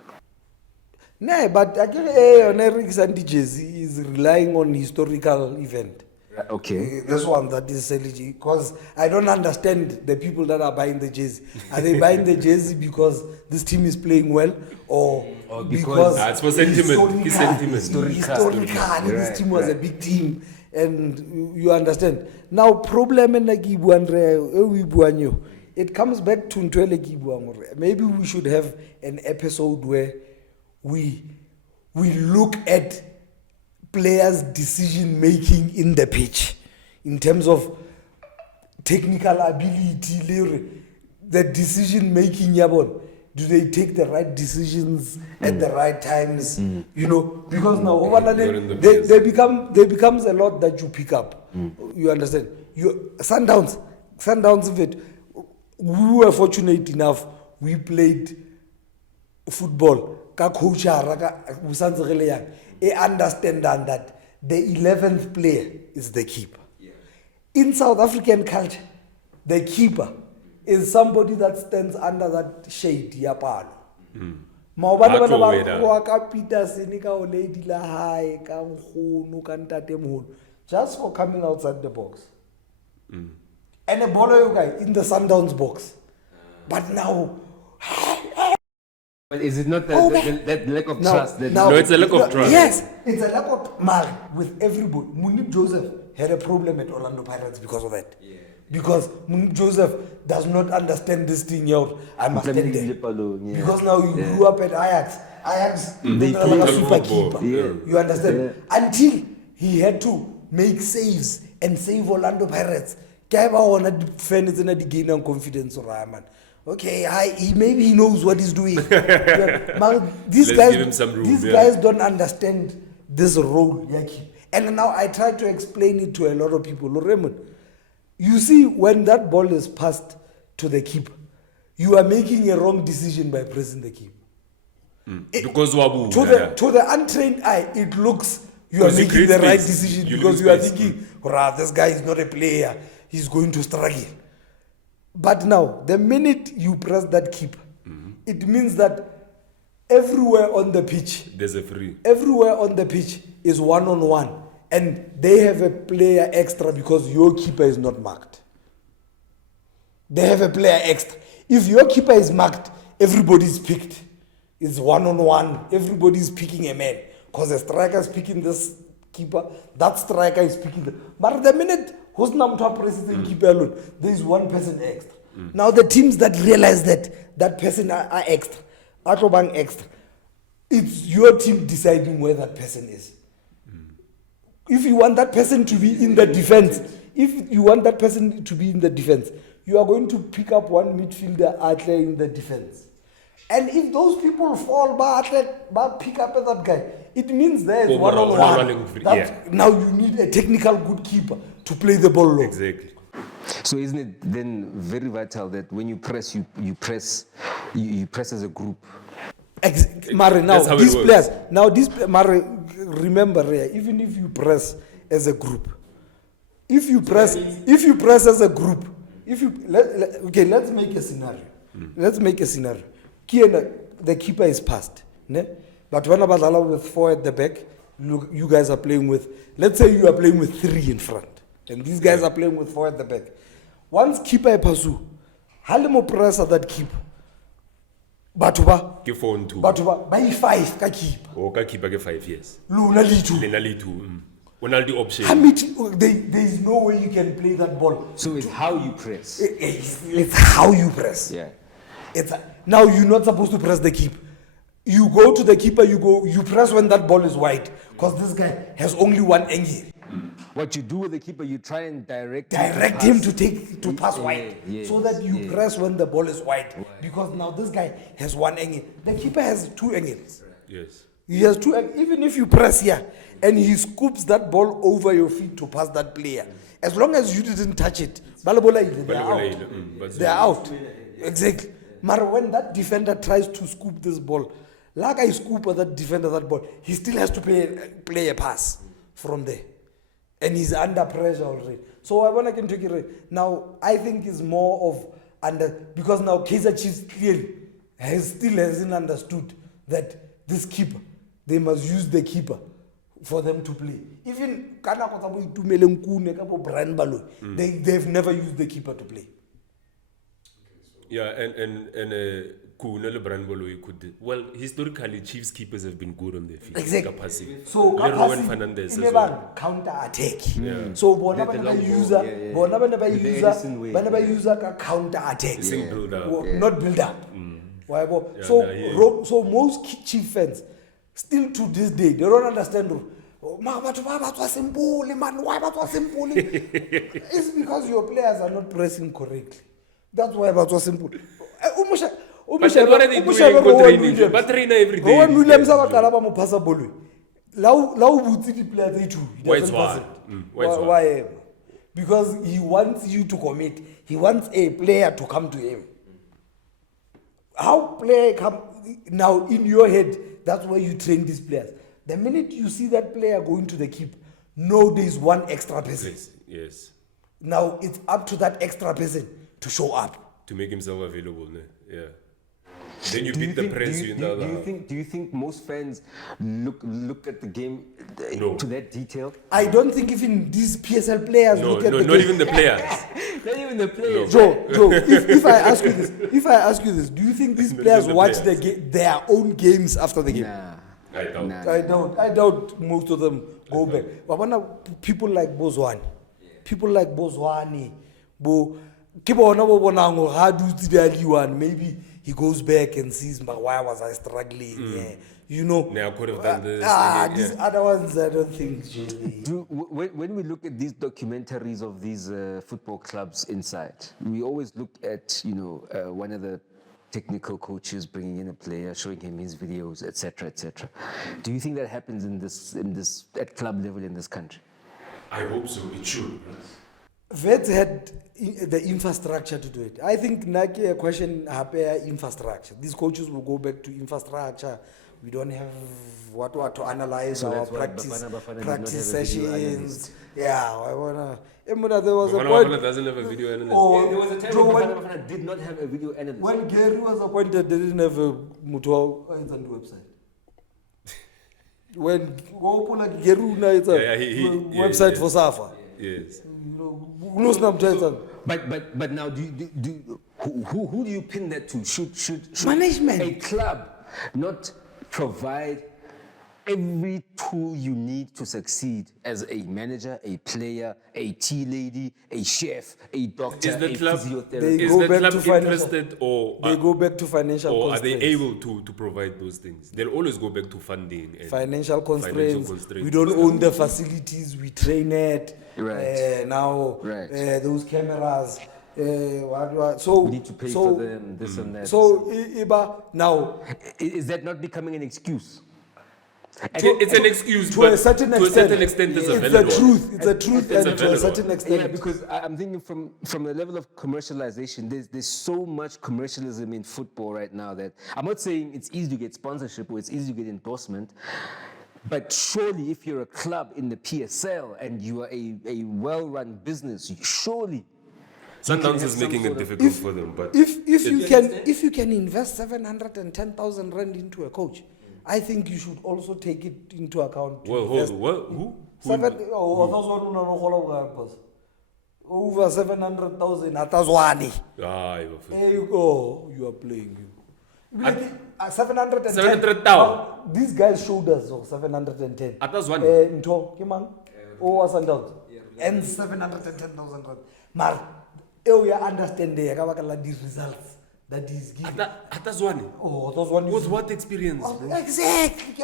No, but Eric Sandy jersey is relying on historical event. Okay. This one that is selling, because I don't understand the people that are buying the jersey. Are they buying the jersey because this team is playing well, or because it's for sentiment? Historically, this team was a big team, and you understand. Now, problem it comes back to Ntwele. Maybe we should have an episode where we look at players' decision making in the pitch in terms of technical ability. the decision making, Yabon. Do they take the right decisions at the right times? You know, because now they becomes a lot that you pick up. You understand? Sundowns of it. We were fortunate enough. We played football. Ka coach we understand that the 11th player is the keeper. In South African culture, the keeper is somebody that stands under that shade, yapalo. Just for coming outside the box. And a baller guy in the Sundowns box. But now, but is it not that lack of trust? No, it's a lack of trust. Yes, it's a lack of mark with everybody. Munib Joseph had a problem at Orlando Pirates because of that. Because Munib Joseph does not understand this thing out. I must stand there. Because now you grew up at Ajax. They play like a super keeper. You understand? Until he had to make saves and save Orlando Pirates. Kaiba wanna defend it in a gain and confidence or man. Okay, maybe he knows what he's doing. These guys don't understand this role. And now I try to explain it to a lot of people. Raymond, you see, when that ball is passed to the keeper, you are making a wrong decision by pressing the keeper. Because to the untrained eye, it looks you are making the right decision because you are thinking, this guy is not a player, he's going to struggle. But now, the minute you press that keeper, it means that everywhere on the pitch, there's a free. Everywhere on the pitch is one-on-one. And they have a player extra because your keeper is not marked. They have a player extra. If your keeper is marked, everybody's picked. It's one-on-one. Everybody's picking a man. Because the striker is picking this keeper, that striker is picking the... But the minute Hosnam presses the keeper alone, there is one person extra. Now the teams that realize that person are extra, Atobang extra, it's your team deciding where that person is. If you want that person to be in the defense, you are going to pick up one midfielder athlete in the defense. And if those people fall but pick up that guy, it means there is one-on-one. Now you need a technical good keeper to play the ball low. Exactly. So isn't it then very vital that when you press, you press as a group? Mare, now these players, remember, even if you press as a group, if you press as a group, let's make a scenario. Let's make a scenario. The keeper is passed, ne? But when Abadala with 4 at the back, look, you guys are playing with, let's say you are playing with 3 in front, and these guys are playing with 4 at the back. Once keeper pasu, halimo press at that keeper. Batuba by 5 ka keeper. Oh, ka keeper ke 5 years. Luna litu. Only option. There is no way you can play that ball. So it's how you press. It's how you press. Yeah. Now you're not supposed to press the keeper. You go to the keeper, you press when that ball is wide. Because this guy has only one angle. What you do with the keeper, you try and direct him to pass wide. Yes, so that you press when the ball is wide. Because now this guy has one angle. The keeper has 2 angles. Yes. He has 2 angles. Even if you press here and he scoops that ball over your feet to pass that player, as long as you didn't touch it, they are out. They are out. Exactly. But when that defender tries to scoop this ball, like I scoop that defender that ball, he still has to play a pass from there. And he's under pressure already. So I want to take it now. I think it's more of because now Kaizer Chiefs clearly still hasn't understood that this keeper, they must use the keeper for them to play. Even they've never used the keeper to play. Yeah, and Kuna Brand Bolo could. Well, historically, Chiefs keepers have been good on their feet. Exactly. So Fernandez as well. Counter attack. Yeah. So Bonaba user counter attack. Build up. Not build up. So most Chief fans still to this day they don't understand. It's because your players are not pressing correctly. That's why it was simple. But then what are they doing for training? But train every day. Rowan Williams a baqala ba mo phasa bolo. La o butse di player tse two. Why it's hard? Why? Because he wants you to commit. He wants a player to come to him. How player come now in your head? That's where you train these players. The minute you see that player going to the keep, know there's one extra person. Yes. Now it's up to that extra person to show up. To make himself available, ne? Yeah. Then you beat the press. Do you think most fans look at the game to that detail? I don't think even these PSL players look at the game. Not even the players. Not even the players. Joe, if I ask you this, do you think these players watch their own games after the game? Nah. I doubt most of them go back. But when people like Bozwani, maybe he goes back and sees, but why was I struggling? Yeah. You know, I could have done this. These other ones, I don't think. When we look at these documentaries of these football clubs inside, we always look at one of the technical coaches bringing in a player, showing him his videos, etc., etc. Do you think that happens in this at club level in this country? I hope so. It should. Vets had the infrastructure to do it. I think Naki a question infrastructure. These coaches will go back to infrastructure. We don't have what to analyze So our that's why practice Bafana practice did not have a video sessions. analyst. Yeah, I wanna. There was a Bafana point. doesn't have a video analyst. Oh, There was a time Joe, when Bafana did not have a video analyst. when Gary was appointed, they didn't have a Mutual on the website. When like Gary it's a website for Safa. Yes. But now, who do you pin that to? Should Management. a club not provide every tool you need to succeed as a manager, a player, a tea lady, a chef, a doctor, Is the a club- physiotherapist? Is go the back club to financial- interested or They go back to financial or are they constraints. able to provide those things? They'll always go back to funding and Financial constraints. constraints. We don't own the facilities. We train it. Right. Now, Right. those cameras. So We need to pay for them, this and that. So now, Is that not becoming an excuse? It's an excuse, to but a certain to a extent, certain extent, it's a it's valid the one. truth. It's a truth, It's a and to a valid certain one. extent. Yeah, because I'm thinking from the level of commercialization, there's so much commercialism in football right now that I'm not saying it's easy to get sponsorship or it's easy to get endorsement, but surely if you're a club in the PSL and you are a well-run business, surely Sundowns have is some making it sort of- difficult for them, but if you can invest 710,000 rand into a coach, I think you should also take it into account. To invest who? Over 700,000 atazwani. Aye, You are playing. 710. 700,000. These guys showed us 710. Atazwani. Nto, Kimang, or Sundowns, and 710,000 rand. Mar, you understand the results that is given. Atazwani. Oh, those one. With what experience, bro? Exactly.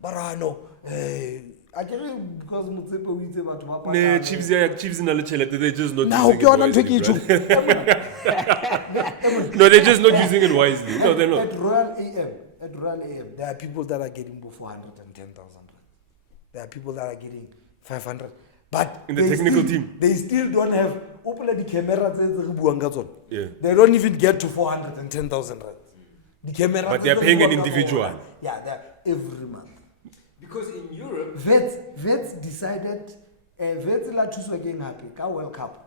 But I know. I can't because Mutsepe we say about Nah, Chiefs in Alechelete, they're just not now, using it wisely. No, they're just not using it wisely. No, they're not. At Royal AM, there are people that are getting 410,000 rand. There are people that are getting 500. But In the they technical still, team. they still don't have. Open the camera. Yeah. They don't even get to 410,000 rand. The camera. But they are paying an individual. Yeah, they're every month. because in Europe, Vets decided. Vets la thuswa ke eng hape ka World Cup.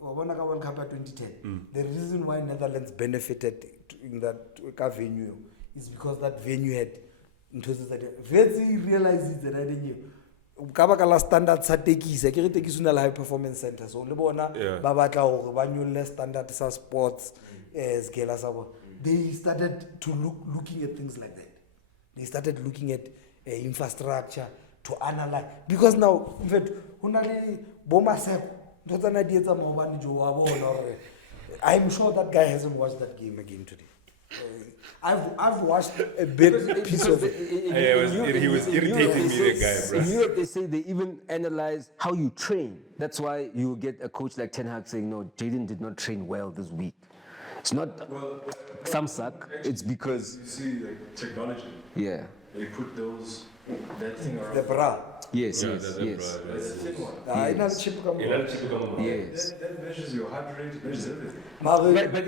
Wa bona ka World Cup ya 2010. The reason why Netherlands benefited in that ka venue is because that venue had Vets realized that I didn't. Ka baka la standard sa tekisi ke re tekisi na high performance center so le bona ba batla hore ba nyolle standard sa sports skela sa bona. They started to looking at things like that. They started looking at infrastructure to analyze because now in fact hunale boma seko ntotsana di etsa maobane jo wa bona hore I'm sure that guy hasn't watched that game again today. I've watched a big piece of it. He was irritating me, the guy, bro. In Europe, they say they even analyze how you train. That's why you get a coach like Ten Hag saying, no, Jaden did not train well this week. It's not some suck, it's because... You see, like, technology. Yeah. They put that thing around. The bra. Yes. That's the thin one. Yes. That measures your heart rate, measures everything. But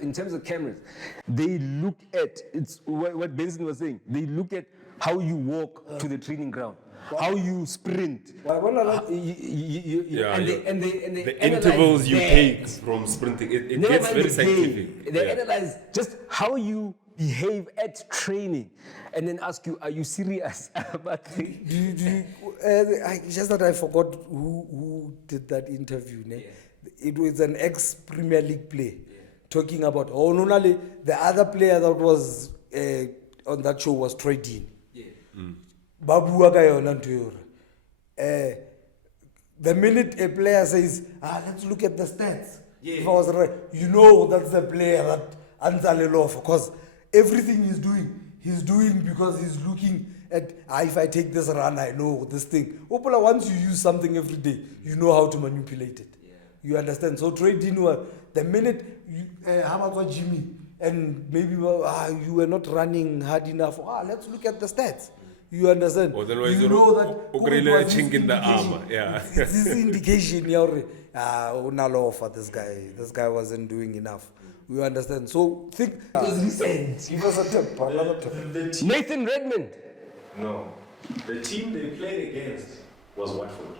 in terms of cameras, they look at, it's what Benson was saying, they look at how you walk to the training ground, how you sprint, The intervals you take from sprinting, it gets very scientific. They analyze just how you behave at training, and then ask you, are you serious about it? Just that I forgot who did that interview. Ne? It was an ex-Premier League player talking about, not only the other player that was on that show was Troy Dean. Babu the minute a player says, let's look at the stats. If I was right, you know that's the player that answers off, because everything he's doing because he's looking at, if I take this run, I know this thing. Opala, once you use something every day, you know how to manipulate it. You understand? So trading, the minute how about Jimmy, and maybe you were not running hard enough. Let's look at the stats. You understand? You know that a chink in the armor. Yeah. It's this indication. This guy wasn't doing enough. You understand? So think. Give us a tip. Another tip. Nathan Redmond. No. The team they played against was Watford.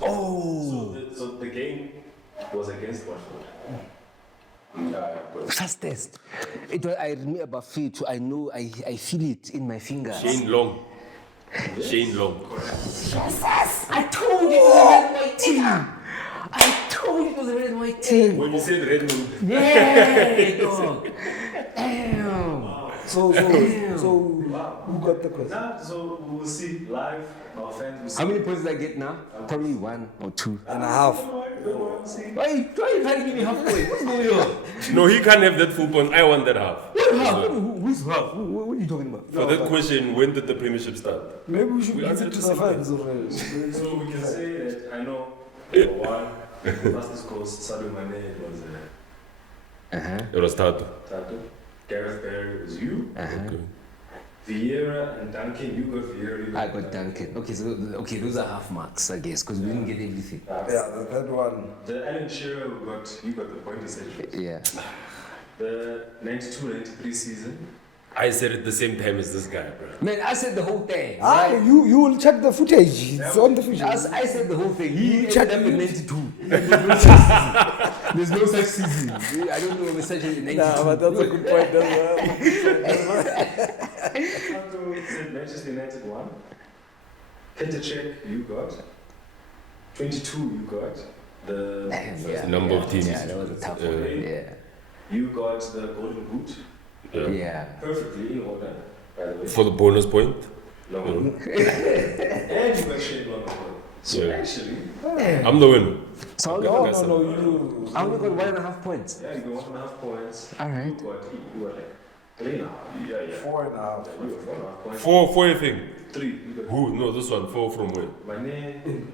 So the game was against Watford. Fastest. I remember about feet. I know. I feel it in my fingers. Shane Long. Yes. I told you it was a red and white team. I told you it was a red and white team. When you said Redmond. Yeah, dog. Damn. So who got the question? So we'll see live. Our fans will see. How many points did I get now? Probably 1 or 2 and a half. Why are you trying to give me halfway? What's going on? No, he can't have that full point. I want that half. What half? Who's half? What are you talking about? For that question, when did the Premiership start? Maybe we should give it to the fans. So we can say that I know one fastest goal Sadio Mane was It was Tato. Gareth Bale was you. Okay. Vieira and Duncan, you got Vieira. I got Duncan. Okay, those are half marks, I guess, because we didn't get everything. The third one. The Alan Shearer, you got the point essentially. Yeah. The 92-93 season. I said it the same time as this guy, bro. Man, I said the whole thing. Right? You will check the footage. It's on the footage. I said the whole thing. He checked ended up in 92. There's no such season. I don't know if it's such a 92. Nah, but that's a good point. Manchester United 1. Petr Cech, you got. 22, you got. The number of teams. Yeah, that was a tough one. Yeah. You got the Golden Boot. Yeah. Perfectly in order, by the way. For the bonus point? No. And you got Shane Long. So actually, I'm the winner. So no, I only got 1.5 points. Yeah, you got 1.5 points. All right. You were like 3.5. Yeah. 4.5. You were 4.5 points. Four, I think. 3. Who? No, this one. 4 from where? Mane.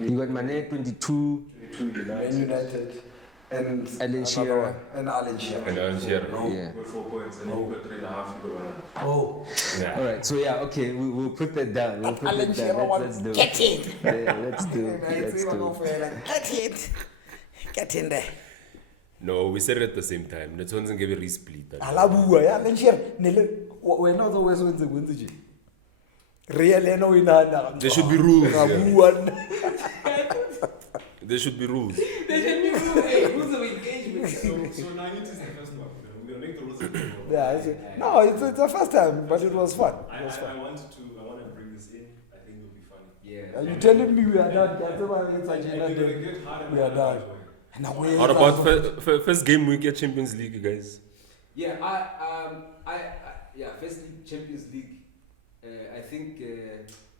You got Mane 22. 22 United. And Alan Shearer. And Alan Shearer. No, Yeah. you got 4 points. And you got 3.5. You got 1.5. Oh. Yeah. All right. So yeah. Okay. We'll put that down. Let's do. Get in. Yeah, let's do. Get in there. No, we said it at the same time. That's one thing give a resplit. Alabua, yeah, Alan Shearer. We're not always when the wins. Really, no, There should be rules. Yeah. There should be rules. Rules of engagement. So now it is the first one. We're going to make the rules available. Yeah, no, it's the first time, but it was fun. I want to bring this in. I think it will be funny. Are you telling me we are done? We are done. What about first game week at Champions League, guys? Yeah, firstly, Champions League. I think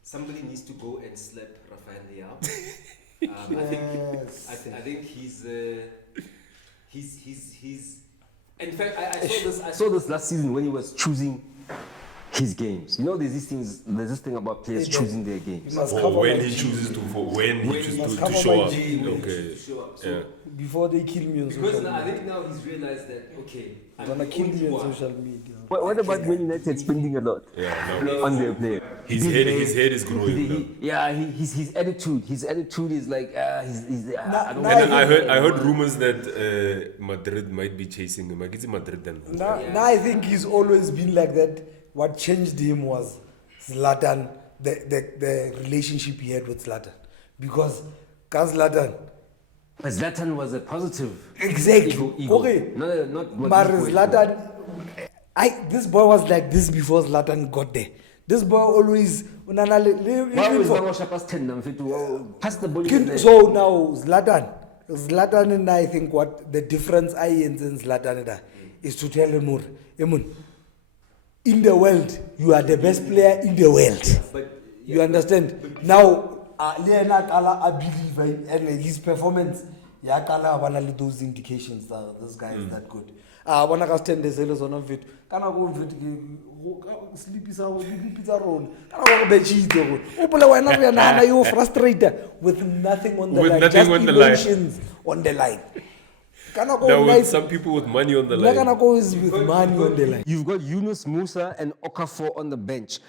somebody needs to go and slap Rafael Leao. I think he's. In fact, I saw this last season when he was choosing his games. You know, there's this thing about players choosing their games. Or when he chooses to show up. Okay. Yeah. Before they kill me on social media. I think now he's realized that, okay, I'm gonna kill me on social media. What about Man United spending a lot on their player? His head is growing. His attitude is like I don't. And I heard rumors that Madrid might be chasing him. Like, it's Madrid then. Now I think he's always been like that. What changed him was Zlatan, the relationship he had with Zlatan, because Zlatan. But Zlatan was a positive. Exactly. Ego. Okay. No, not what But this boy Zlatan, this boy was like this before Zlatan got there. This boy always. Why was Marosha past 10 now? Pass the ball. So now Zlatan and I think what the difference I and Zlatan and I is to tell him, in the world, you are the best player in the world. You understand? Now, I believe and his performance, one of those indications that this guy is that good. I want to stand the zealous on of it. Can I go sleepy road? You're frustrated with nothing on the line. Just emotions on the line. Now with some people with money on the line. With money on the line. You've got Yunus Musa and Okafor on the bench.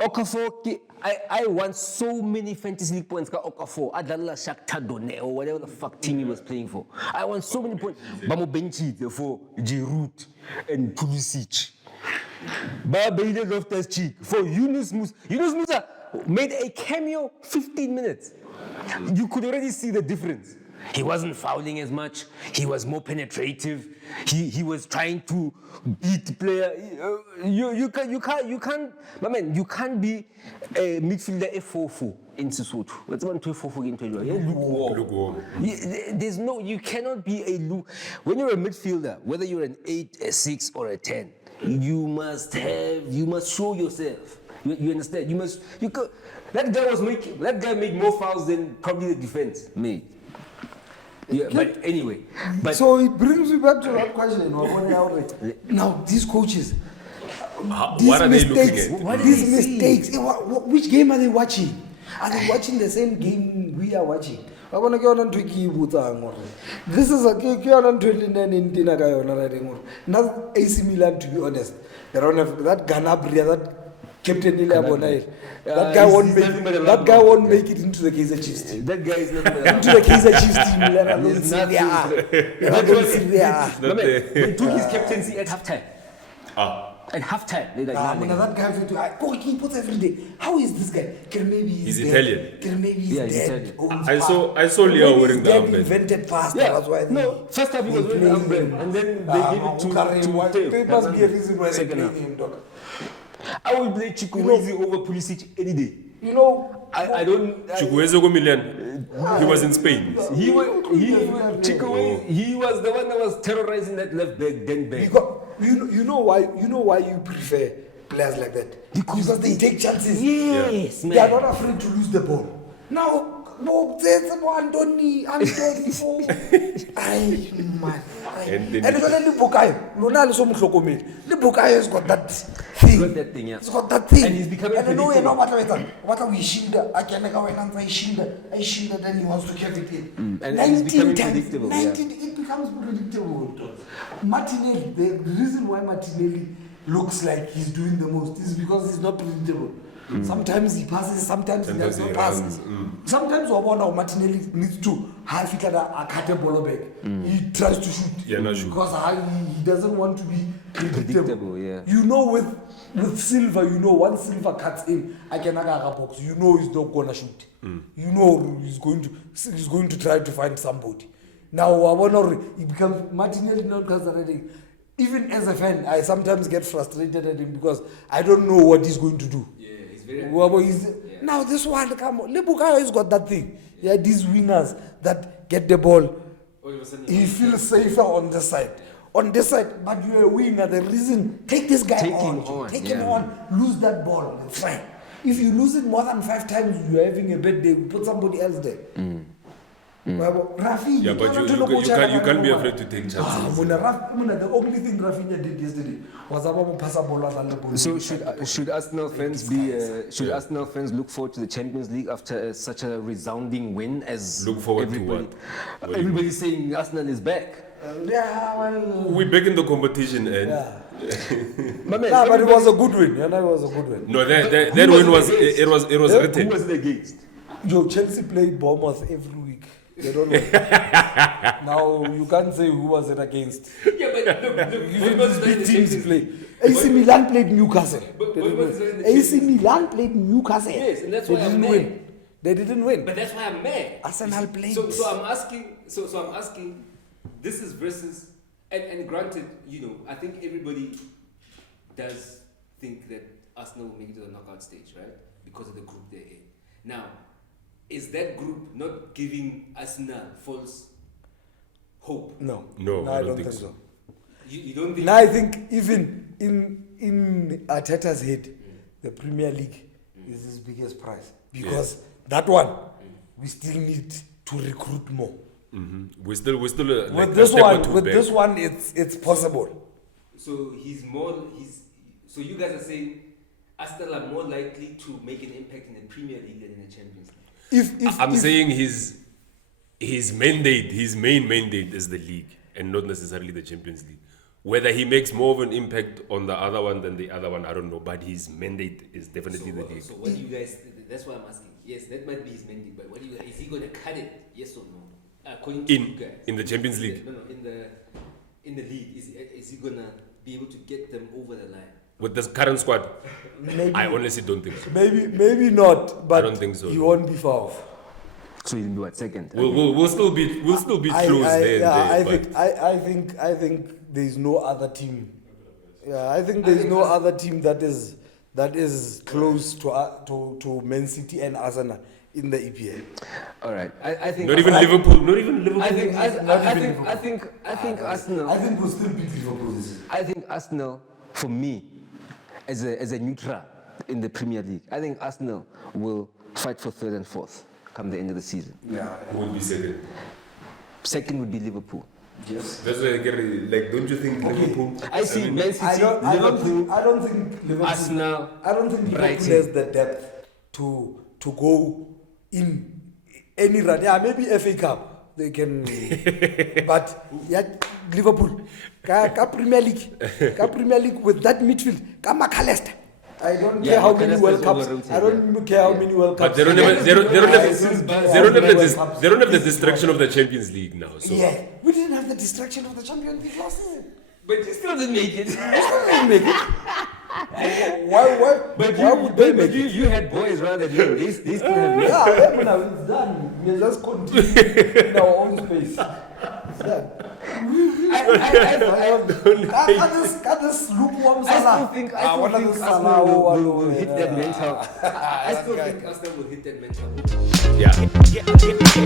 Okafor, I want so many fantasy league points. Okafor, Adala Shakhtar Donetsk or whatever the fuck team he was playing for. I want so many points. Bamo benchi for Giroud and Pulisic. Baba Loftus Cheek for Yunus Musa. Yunus Musa made a cameo 15 minutes. You could already see the difference. He wasn't fouling as much. He was more penetrative. He was trying to beat the player. You can't, my man. You can't be a midfielder F44 in Sesotho. What's one 244 into lukewarm? There's no. You cannot be a when you're a midfielder, whether you're an 8, a 6, or a 10. You must show yourself. You understand? That guy made more fouls than probably the defense made. Yeah, but anyway. So it brings me back to that question. Now, these coaches, what are they looking at? These mistakes, which game are they watching? Are they watching the same game we are watching? I want to go on to this is a Q29 in Dinagayo. Not AC Milan, to be honest. They don't have that Ganabria, that Captain Ilya. That guy won't make it into the Kaizer Chiefs team. That guy is not into the Kaizer Chiefs team. They took his captaincy at halftime. At halftime, they that guy he puts every day. How is this guy? Maybe he's Italian. Maybe he's dead. I saw Leo wearing the armband. Invented past. Yeah. That's why First half he was wearing the armband, and then they gave it to There must be a reason why they play him, dog. I will play Chukwueze over Pulisic any day. You know, I don't. Chukwueze go Milan. He was in Spain. Chukwueze. He was the one that was terrorizing that left back, then back. Because you know why you prefer players like that? Because they take chances. Yes, man. They are not afraid to lose the ball. Now, Anthony, and Bukayo has got that thing. He's got that thing, yeah. He's got that thing. And he's becoming predictable. Then he wants to carry it in. And he's becoming predictable. 19, it becomes predictable. Martinelli, the reason why Martinelli looks like he's doing the most is because he's not predictable. Sometimes he passes, sometimes he does not pass. Sometimes Martinelli needs to have it a cut ball back. He tries to shoot because he doesn't want to be predictable. Yeah. You know, with Silva, once Silva cuts in, I can box. He's not gonna shoot. He's going to try to find somebody. Now he becomes Martinelli not concentrating. Even as a fan, I sometimes get frustrated at him because I don't know what he's going to do. Now this one, come on. Bukayo has got that thing. Yeah, these wingers that get the ball. He feels safer on this side. But you're a winger. The reason, take this guy on. Take him on. Lose that ball. It's fine. If you lose it more than 5 times, you're having a bad day. Put somebody else there. Rafinha, Yeah, but you can't be afraid to take chances. The only thing Rafinha did yesterday was about pass a ball at the ball. So should Arsenal fans Arsenal fans look forward to the Champions League after such a resounding win? As Look forward to everybody, what? Everybody's saying Arsenal is back. Yeah, well. We're back in the competition, and My man, But it was a good win. Yeah, it was a good win. no, that win was it was who written. was it against? Chelsea played Bournemouth every week. They don't know. Now you can't say who was it against. Yeah, but look, Even Bournemouth these is big the teams Champions play. League. AC Milan played Newcastle. But They didn't Bournemouth is win. in the AC Champions Milan played Newcastle. Yes, and that's They why I'm didn't mad. win. They didn't win. But that's why I'm mad. Arsenal played. So I'm asking. So I'm asking. This is versus, and granted, I think everybody does think that Arsenal will make it to the knockout stage, right? Because of the group they're in. Now, is that group not giving Arsenal false hope? No, I I don't think so. You don't think? Now I think even in Arteta's head, the Premier League is his biggest prize because that one we still need to recruit more. We're still like With a this step or one, two with back. this one, it's possible. So So you guys are saying Arsenal are more likely to make an impact in the Premier League than in the Champions League. I'm saying his main mandate is the league and not necessarily the Champions League. Whether he makes more of an impact on the other one than the other one, I don't know. But his mandate is definitely the league. So what do you guys? That's why I'm asking. Yes, that might be his mandate, but what do you? Is he going to cut it? Yes or no? According to you guys. In the Champions League. No, in the league, is he going to be able to get them over the line? With this current squad, Maybe, I honestly don't think so. maybe not, but I don't think so, he no. won't be far off. So he'll be what, second? We'll still be close there. I think there's no other team. Yeah, I think there's no other team that is close to Man City and Arsenal in the EPL. All right. I think Not even Liverpool. Not even Liverpool. I think Arsenal. I think we'll still beat Liverpool this season. I think Arsenal, for me, as a neutral in the Premier League, I think Arsenal will fight for third and fourth come the end of the season. Yeah. Who would be second? Second would be Liverpool. Yes. That's why I get it. Like, don't you think Liverpool? I see Man City, I Liverpool, don't think Liverpool. Arsenal, I don't think Liverpool Brighton. has the depth to go in any run. Yeah, maybe FA Cup they can, but yeah, Liverpool, Premier League with that midfield, McAllister. I don't care how many World Cups. I don't care how many World Cups. But they don't have the distraction of the Champions League now. So. Yeah, we didn't have the distraction of the Champions League last season. but you still didn't make it. We didn't make it. Why would they make it? You had boys rather than you. These still have made it. Yeah, now it's done. We just continue in our own space. It's done. Got this lukewarm I Salah. still think What are the Arsenal Salah will hit that mental. I still think Arsenal will hit that mental. Yeah.